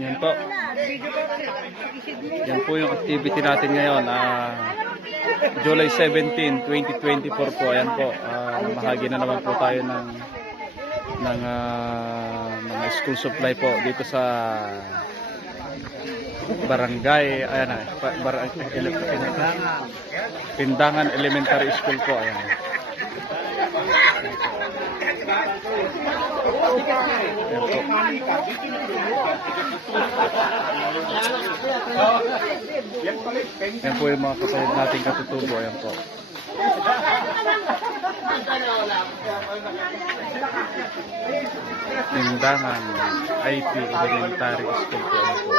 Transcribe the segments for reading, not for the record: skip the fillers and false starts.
Yan po. Yan po yung activity natin ngayon. July 17, 2024 po. Ayan po. Bahagi na naman po tayo ng mga school supply po dito sa barangay. Ayan na. Pindangan Elementary School po. Ayan. Ayan po. Ayan po yung mga kapatid nating katutubo. Ayan po. Pindangan IP Elementary School po. Ayan po.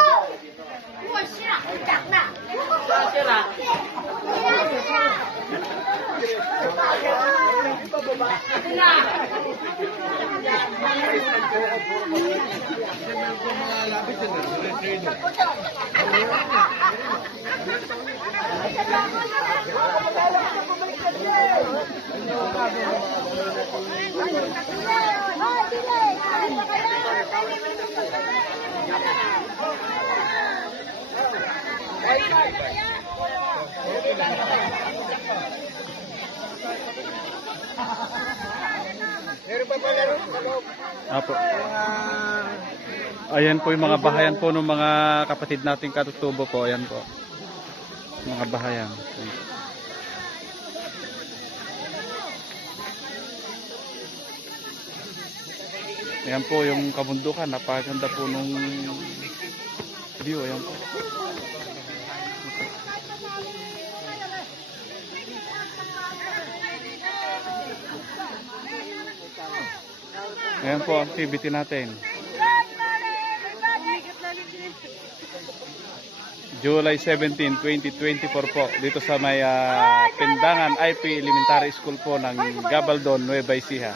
Apo. Ayan po yung mga bahayan po ng mga kapatid nating katutubo po. Ayan po. Mga bahayan. Ayan po yung kabundukan. Napaganda po nung view. Ayan po. Ayan po ang activity natin. July 17, 2024 po. Dito sa may Pindangan IP Elementary School po ng Gabaldon, Nueva Ecija.